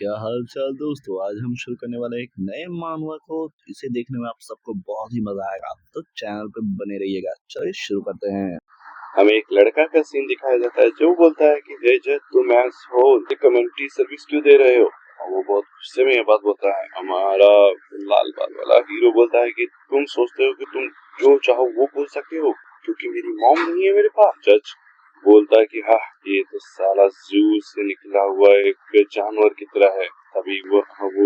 क्या हाल चाल दोस्तों। आज हम शुरू करने वाले एक नए मानवा को। इसे देखने में आप सबको बहुत ही मजा आएगा, तो चैनल पे बने रहिएगा। चलिए शुरू करते हैं। हमें एक लड़का का सीन दिखाया जाता है जो बोलता है कि हे जय, तुम एज हो कम्युनिटी सर्विस क्यों दे रहे हो। और वो बहुत गुस्से में ये बात बोलता है। हमारा लाल बाल वाला हीरो बोलता है कि तुम सोचते हो कि तुम जो चाहो वो बोल सकते हो क्योंकि मेरी मॉम नहीं है मेरे पास। जज बोलता है कि हाँ, ये तो साला जू से निकला हुआ एक जानवर की तरह है। तभी वो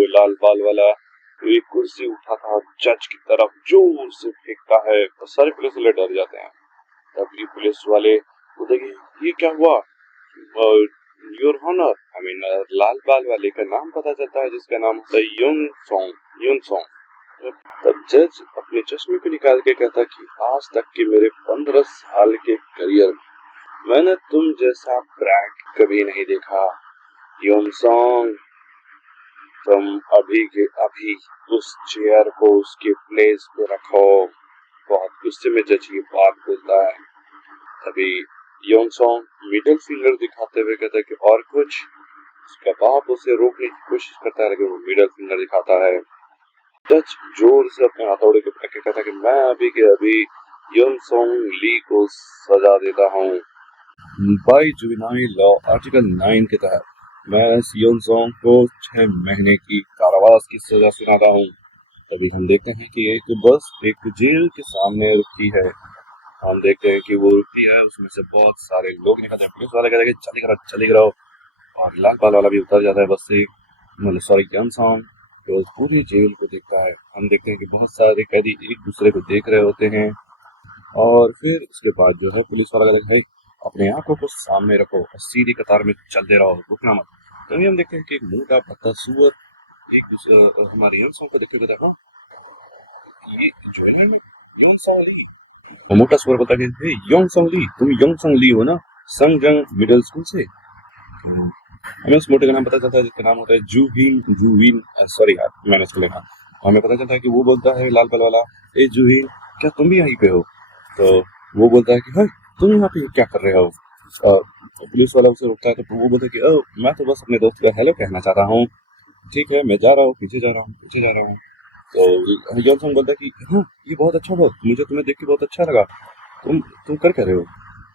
लाल बाल वाला एक कुर्सी उठाता है, जज की तरफ जोर से फेंकता है और सारे पुलिस वाले डर जाते हैं। तभी पुलिस वाले बोलते कि ये क्या हुआ। योर ऑनर, हमें लाल बाल वाले का नाम पता चलता है जिसका नाम होता है युन सॉन्ग। तब जज अपने चश्मे को निकाल के कहता कि आज तक के मेरे 15 साल के करियर में मैंने तुम जैसा ब्रैक कभी नहीं देखा। युन सॉन्ग, तुम अभी के अभी उस चेयर को उसके प्लेस पे रखो। बहुत गुस्से में जज ये बात बोलता है। तभी योंगसोंग मिडिल फिंगर दिखाते हुए कहता है कि और कुछ। उसका बाप उसे रोकने की कोशिश करता है लेकिन वो मिडिल फिंगर दिखाता है। डच जोर से अपने हथौड़े को पकड़ के कहता है कि मैं अभी के अभी योंगसोंग ली को सजा देता हूँ बाई जुवेनाइल लॉ आर्टिकल 9 के तहत। मैं इस योंगसोंग को 6 महीने की कारावास की सजा सुनाता हूँ। तभी हम देखते हैं कि एक बस एक जेल के सामने रुकी है। हम देखते हैं कि वो रुकती है, उसमें से बहुत सारे लोग निकलते हैं। पुलिस वाले कहते हैं कि चले गिराओ। और लाल बाल वाला भी उतर जाता है बस से, मतलब सॉरी यंग। तो पूरी जेल को देखता है। हम देखते हैं कि बहुत सारे कैदी एक दूसरे को देख रहे होते हैं। और फिर उसके बाद जो है पुलिस वाला कहता है अपने आंखों को सामने रखो और सीधी कतार में चलते रहो, रुकना मत। तभी हम देखते हैं कि एक मोटा पत्ता सुअर एक दूसरे हमारे यंग को देखते कहता है, हाँ ये ज्वेलर में यंग ली। वो मोटा स्वर बोलता है कि योंग ली, तुम योंग ली हो ना, संगजंग मिडिल स्कूल से। तो हमें उस मोटे का नाम पता चलता है जिसका नाम होता है जूहीन। सॉरी यार, मैंने इसको लिखा। हमें पता चलता है कि वो बोलता है लाल बाल वाला, ए जूहीन, क्या तुम भी यहीं पे हो। तो वो बोलता है कि हाँ, तुम यहाँ पे क्या कर रहे हो। पुलिस वाला उसे रोकता है तो वो बोलता है कि मैं तो बस अपने दोस्त का हेलो कहना चाहता हूँ। ठीक है, मैं जा रहा हूँ, पीछे जा रहा हूँ। तो योंग बोलता है कि हाँ, ये बहुत अच्छा हुआ, मुझे तुम्हें देख के बहुत अच्छा लगा। तुम कर क्या रहे हो।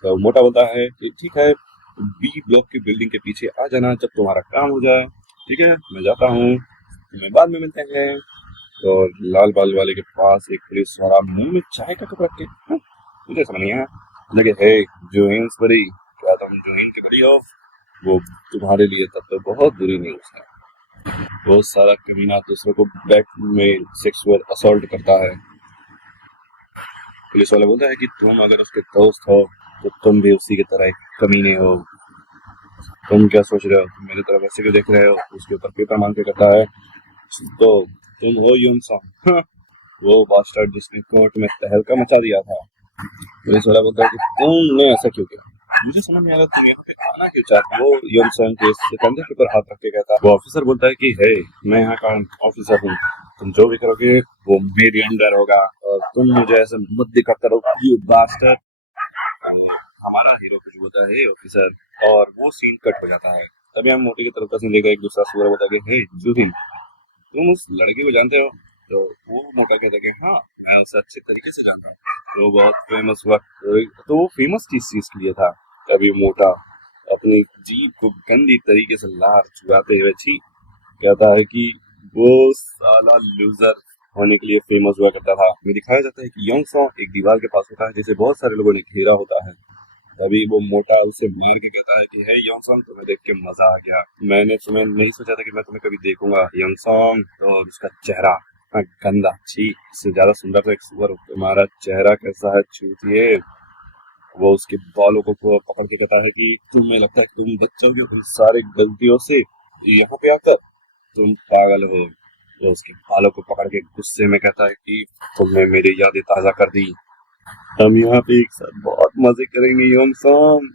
तो मोटा बोलता है कि ठीक है, बी ब्लॉक की बिल्डिंग के पीछे आ जाना जब तुम्हारा काम हो जाए। ठीक है, मैं जाता हूँ, तुम्हें बाद में मिलते हैं। और लाल बाल वाले के पास एक पुलिस वाला मुंह में चाय का कप रख के, हाँ, मुझे समझ नहीं आया, लगे है जूहिन्स बड़ी, क्या तुम जूहिन की बड़ी हो। वो तुम्हारे लिए तब तो बहुत बुरी न्यूज है। बहुत सारा कमीना दूसरों को बैक में सेक्सुअल असॉल्ट करता है। पुलिस वाला बोलता है कि तुम अगर उसके दोस्त हो तो तुम भी उसी की तरह एक कमीने हो। तुम क्या सोच रहे हो, तुम मेरी तरफ ऐसे क्यों देख रहे हो। उसके ऊपर पेपर मांग के कहता है, तो तुम हो यून सॉन्ग, वो बास्टर्ड जिसने कोर्ट में तहलका मचा दिया था। पुलिस वाला बोलता है कि तुमने ऐसा क्यों किया। मुझे समझ नहीं आ रहा तुम यहाँ पे खाना क्यों चाहते हो। यून सॉन्ग के कंधे के ऊपर हाथ रख के कहता है। वो ऑफिसर बोलता है कि हे, मैं यहाँ का ऑफिसर हूँ, तुम जो भी करोगे वो मेरे अंडर होगा और तुम मुझे ऐसे मत दिखा करो यू बास्टर्ड। हमारा हीरो कुछ बोलता है ऑफिसर, और वो सीन कट हो जाता है। तभी हम मोटी की तरफ का सीन देखा, एक दूसरा सूर्य बोलता है हे जूहिन, तुम उस लड़के को जानते हो। तो वो मोटा कहता है कि हाँ, मैं उसे अच्छे तरीके से जानता हूँ। तो बहुत फेमस हुआ। तो वो फेमस किस चीज के लिए था। तभी मोटा अपनी जीभ को गंदी तरीके से लार चुराते हुए छी कहता है कि वो साला लूजर होने के लिए फेमस हुआ करता था। में दिखाया जाता है कि योंग सॉन्ग एक दीवार के पास होता है जिसे बहुत सारे लोगों ने घेरा होता है। तभी वो मोटा उसे मार के कहता है कि हे योंगसोंग, तुम्हें देख के मजा आ गया। मैंने तुम्हें नहीं सोचा था कि मैं तुम्हें कभी देखूंगा। योंगसोंग, तो उसका चेहरा इतना गंदा, छी, इससे ज्यादा सुंदर तो एक सुअर हो। तुम्हारा चेहरा कैसा है चूतिए। वो उसके बालों को पकड़ के कहता है कि तुम्हें लगता है कि तुम बच जाओगे उन सारी गलतियों से यहाँ पे आकर, तुम पागल हो। वो उसके बालों को पकड़ के गुस्से में कहता है कि तुमने मेरी यादें ताजा कर दी। हम यहाँ पे एक साथ बहुत मजे करेंगे योंगसोंग।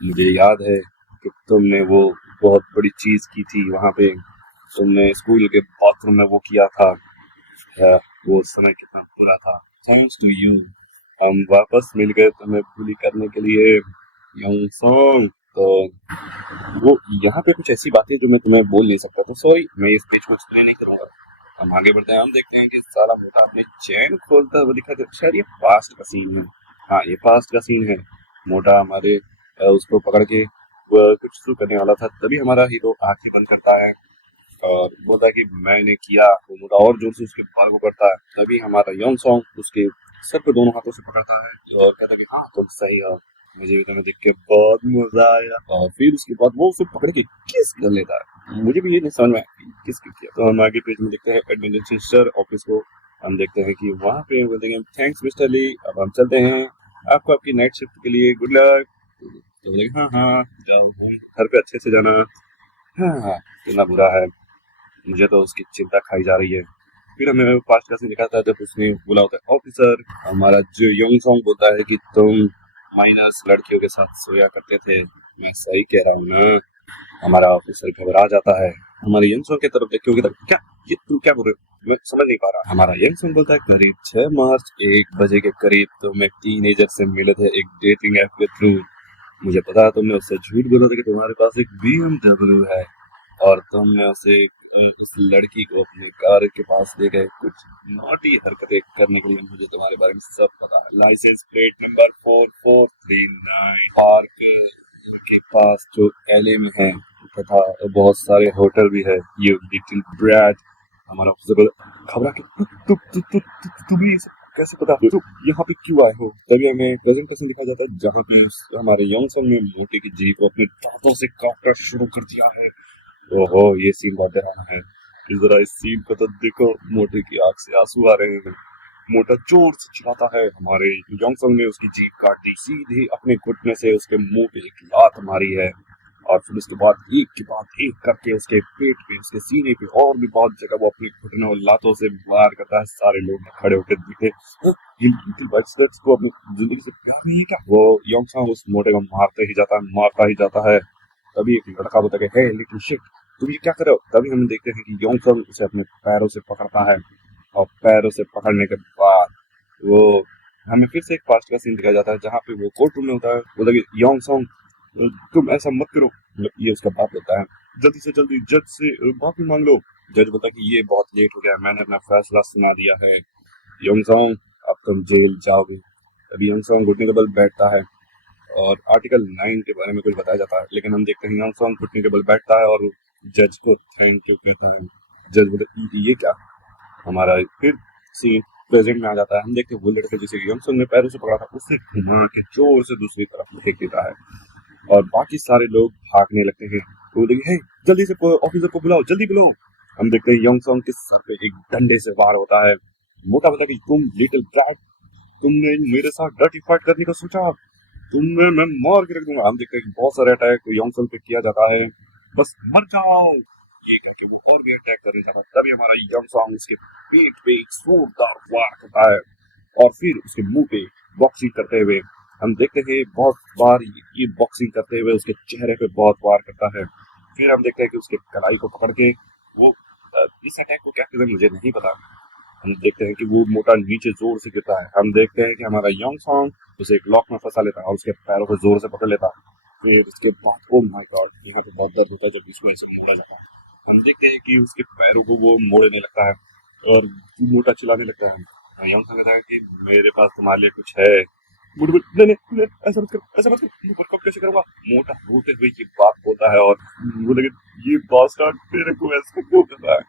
मुझे याद है कि तुमने वो बहुत बड़ी चीज की थी वहां पे, तुमने स्कूल के बाथरूम में वो किया था। है, वो समय कितना बुरा था। थैंक्स टू यू हम वापस मिल गए तुम्हें पूरी करने के लिए योंगसोंग। तो वो यहाँ पे कुछ ऐसी बातें जो मैं तुम्हें बोल नहीं सकता, तो सॉरी, मैं इस पेज को एक्सप्लेन नहीं करूंगा। हम आगे बढ़ते हैं। हम देखते हैं कि साला मोटा अपने चैन खोलता हुआ दिखाई दे, शायद ये पास्ट का सीन है। हाँ, ये पास्ट का सीन है। मोटा हमारे उसको पकड़ के कुछ शुरू करने वाला था, तभी हमारा हीरो आंखें बंद करता है और बोलता है कि मैंने किया। वो मोटा और जोर से उसके बाल को करता है, तभी हमारा यंग सॉन्ग उसके सर को दोनों हाथों से पकड़ता है और कहता है कि हाँ तुम सही हो, मुझे भी तुम्हें देख के बहुत मजा आया। और फिर उसके बाद वो उसे पकड़ के किस कर लेता है। मुझे भी ये नहीं समझ में आया किस किया। तो हम आगे पेज में देखते हैं एडमिनिस्ट्रेटर ऑफिस को। हम देखते हैं कि वहाँ पे बोलते हैं थैंक्स मिस्टर ली, अब हम चलते हैं, आपको आपकी नाइट शिफ्ट के लिए गुड लक। तो बोले हाँ हाँ जाओ, घर पे अच्छे से जाना। हाँ हाँ, कितना बुरा है, मुझे तो उसकी चिंता खाई जा रही है। फिर हमें पास्ट का सीन दिखाता है जब उसने बोला होता है ऑफिसर, हमारा जो यंग सॉन्ग बोलता है कि तुम माइनस लड़कियों के साथ सोया करते थे। मैं सही कह रहा हूँ ना। हमारा ऑफिसर घबरा जाता है, हमारे यंग सॉन्ग की तरफ देख के क्या, ये तुम क्या बोल रहे हो, मैं समझ नहीं पा रहा। हमारा यंग सॉन्ग बोलता है करीब 6 मार्च 1 बजे के करीब तुम एक टीनेजर से मिले थे एक डेटिंग ऐप के थ्रू। मुझे पता है तुमने उससे झूठ बोला था कि तुम्हारे पास एक BMW है और तुमने उसे उस लड़की को अपने कार के पास ले गए कुछ नॉटी हरकतें करने के लिए। मुझे तुम्हारे बारे में सब पता है। लाइसेंस प्लेट नंबर 4439 पार्क के पास जो एलए में है, तथा बहुत सारे होटल भी है। यू लिटिल ब्रैट, हमारा ऑफिसर घबरा के तुम्हें ये सब कैसे पता, तुम यहाँ पे क्यों आए हो। तभी हमें प्रेजेंटेशन दिखाया जाता है जहाँ पे हमारे यंग सन ने मोटे की जीप को अपने दांतों से काटना शुरू कर दिया है। ओहो, ये सीन बहुत डरावना है। जरा इस सीन को तो देखो, मोटे की आंख से आंसू आ रहे हैं। मोटा जोर से चिल्लाता है, हमारे यंगसन ने उसकी जीभ काट दी, सीधे अपने घुटने से उसके मुंह पे एक लात मारी है और फिर उसके बाद एक के बाद एक करके उसके पेट पे, उसके सीने पे और भी बहुत जगह वो अपने घुटने और लातों से वार करता है। सारे लोग खड़े होकर देखे, ये लिटिल बास्टर्ड्स को अपनी जिंदगी से प्यार नहीं है क्या। वो यंगसन उस मोटे को मारता ही जाता है। तभी एक लड़का बोलता है, हे लिटिल शिट, तुम ये क्या कर रहे हो। तभी हम देखते हैं कि यंगसन उसे अपने पैरों से पकड़ता है और पैरों से पकड़ने के बाद वो हमें फिर से एक पास्ट का सीन दिखाया जाता है जहाँ पे वो कोर्ट रूम में होता है। बोलता है कि यंग सॉन्ग तुम ऐसा मत करो। मतलब ये उसका बाप होता है, जल्दी से जल्दी जज से माफी मांग लो। जज बोलता है कि ये बहुत लेट हो गया, मैंने अपना फैसला सुना दिया है। यंग सॉन्ग अब तुम जेल जाओगे। तभी यंग सॉन्ग घुटने के बल बैठता है और आर्टिकल 9 के बारे में कुछ बताया जाता है, लेकिन हम देखते हैं यंग सॉन्ग घुटने के बल बैठता है और जज को थैंक यू कहता है। जज बोलता है ये क्या। हमारा फिर सीन प्रेजेंट में आ जाता है। हम देखते हैं वो लड़का जिसे यंगसन ने पैरों से पकड़ा था उसे घुमा के जोर से दूसरी तरफ फेंक देता है और बाकी सारे लोग भागने लगते हैं। तो देखिए, हे जल्दी से ऑफिसर को बुलाओ, जल्दी बुलाओ। हम देखते हैं यंगसन के सर पे एक डंडे से वार होता है। मोटा बता कि तुम लिटिल ब्रैट, तुमने मेरे साथ डर्टी फाइट करने का सोचा, तुम्हें मैं मार के रख दूंगा। हम देखते हैं कि बहुत सारे अटैक यंगसन पे किया जाता है, बस मर जाओ ये कह के वो और भी अटैक करने जाता है। तभी हमारा यंग सॉन्ग उसके पीठ पे एक जोरदार वार करता है और फिर उसके मुंह पे बॉक्सिंग करते हुए हम देखते हैं बहुत बार ये बॉक्सिंग करते हुए उसके चेहरे पे बहुत वार करता है। फिर हम देखते हैं कि उसके कलाई को पकड़ के वो इस अटैक को क्या कहते हैं मुझे नहीं पता। हम देखते हैं कि वो मोटा नीचे जोर से गिरता है। हम देखते हैं कि हमारा यंग सॉन्ग उसे एक लॉक में फंसा लेता है और उसके पैरों को जोर से पकड़ लेता है। फिर उसके बाद ओ माय गॉड, यहाँ पे बहुत दर्द होता है जब इसको ऐसा मोड़ा जाता है। हम देखते हैं कि उसके पैरों को वो मोड़ने लगता है और मोटा चिल्लाने लगता है। यंग सॉन्ग कहता है कि मेरे पास तुम्हारे लिए कुछ है। नहीं नहीं नहीं, ऐसा मत कर, ऐसा मत कर, मैं वर्कआउट कैसे करूंगा। मोटा रोते हुए ये बात बोलता है और बोले ये बास्टर्ड तेरे को ऐसा क्यों करता है।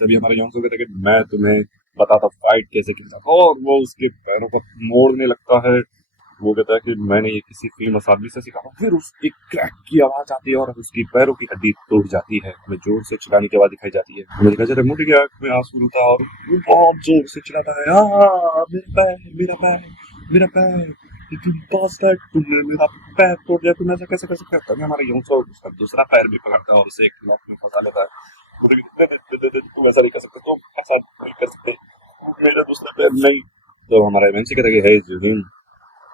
तभी हमारे यंग सॉन्ग कहता है कि मैं तुम्हें बताता फाइट कैसे खेलता था और वो उसके पैरों को मोड़ने लगता है। वो कहता है कि मैंने ये किसी फेमस आदमी से सीखा। फिर उस एक क्रैक की आवाज आती है और उसकी पैरों की हड्डी टूट जाती है। हमें जोर से चिल्लाने की आवाज दिखाई जाती है। हमें दिखाई जाता है मोटी की आंख में आंसू रुता है और वो बहुत जोर से चिल्लाता है, मेरा पैर, मेरा पैर, मेरा पैर, तुम बास्टर्ड, तुमने मेरा पैर तोड़ दिया, तुम ऐसा कैसे कर सकते हो। तभी हमारा यंग सॉन्ग उसका दूसरा पैर भी पकड़ता है और उसे एक लॉक में फंसा लेता है। तुम ऐसा नहीं कर सकते, तुम ऐसा नहीं कर सकते, मेरा दूसरा पैर नहीं। तो हमारा एमएनसी कहता है कि हे जुबिन,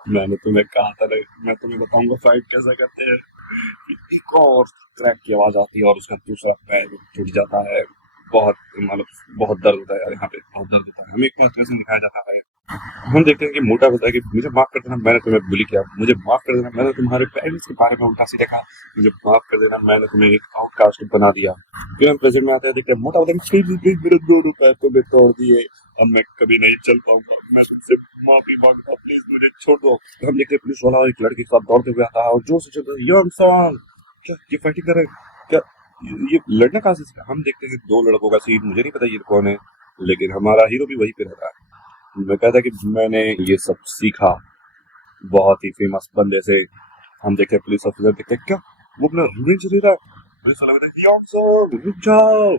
मैंने तुम्हें कहा था ना, मैं तुम्हें बताऊंगा फाइट कैसे करते हैं। फिर एक और क्रैक की आवाज आती है और उसका दूसरा पैर टूट जाता है। बहुत मतलब बहुत दर्द होता है यार, यहाँ पे बहुत दर्द होता है। हमें एक बार कैसे दिखाया जाता है हम देखते हैं कि मोटा होता है कि मुझे माफ कर देना, मैंने तुम्हें बुली किया, मुझे माफ कर देना, मैंने तुम्हारे पेरेंट्स के बारे में उल्टा सीधा कहा, मुझे माफ कर देना, मैंने तुम्हें एक आउटकास्ट बना दिया। फिर हम प्रेजेंट में आते हैं, देखते हैं मोटा होता है, प्लीज मेरे दोनों पैर तो मैं तोड़ दिए, अब मैं कभी नहीं चल पाऊंगा, मैं तुझसे माफी मांगता हूँ, प्लीज मुझे छोड़ दो। फिर हम देखते हैं पुलिस वाला एक लड़के के साथ दौड़ते हुए आता है और जोर से चलता है, यंग सॉन्ग, क्या ये फाइटिंग कर रहे हैं? क्या ये लड़ना कहाँ से सीखा? हम देखते हैं दो लड़कों का सीन, मुझे नहीं पता ये कौन है, लेकिन हमारा हीरो भी वहीं पे रहता है। मैं कहता कि मैंने ये सब सीखा बहुत ही फेमस बंदे से। हम देखते हैं पुलिस ऑफिसर, देखते हैं क्या वो अपना रिवेंज ले रहा है। पुलिस वाला कहता है "याम साहब, रुक जाओ"।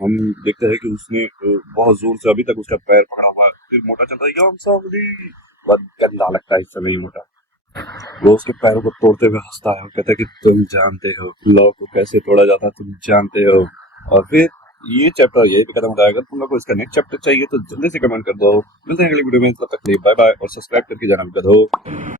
हम देखते हैं कि उसने बहुत जोर से अभी तक उसका पैर पकड़ा हुआ है। फिर मोटा चलता है, याम साहब नहीं। बहुत गंदा लगता है इस समय ये मोटा। वो उसके पैरों को तोड़ते हुए हंसता है और कहता है कि तुम जानते हो लॉ को कैसे तोड़ा जाता है, तुम जानते हो। और फिर ये चैप्टर यही पे खत्म होता है। अगर तुम लोग को इसका नेक्स्ट चैप्टर चाहिए तो जल्दी से कमेंट कर दो। मिलते हैं अगली वीडियो में, तब तक के लिए बाय बाय और सब्सक्राइब करके जाना मत भूलो।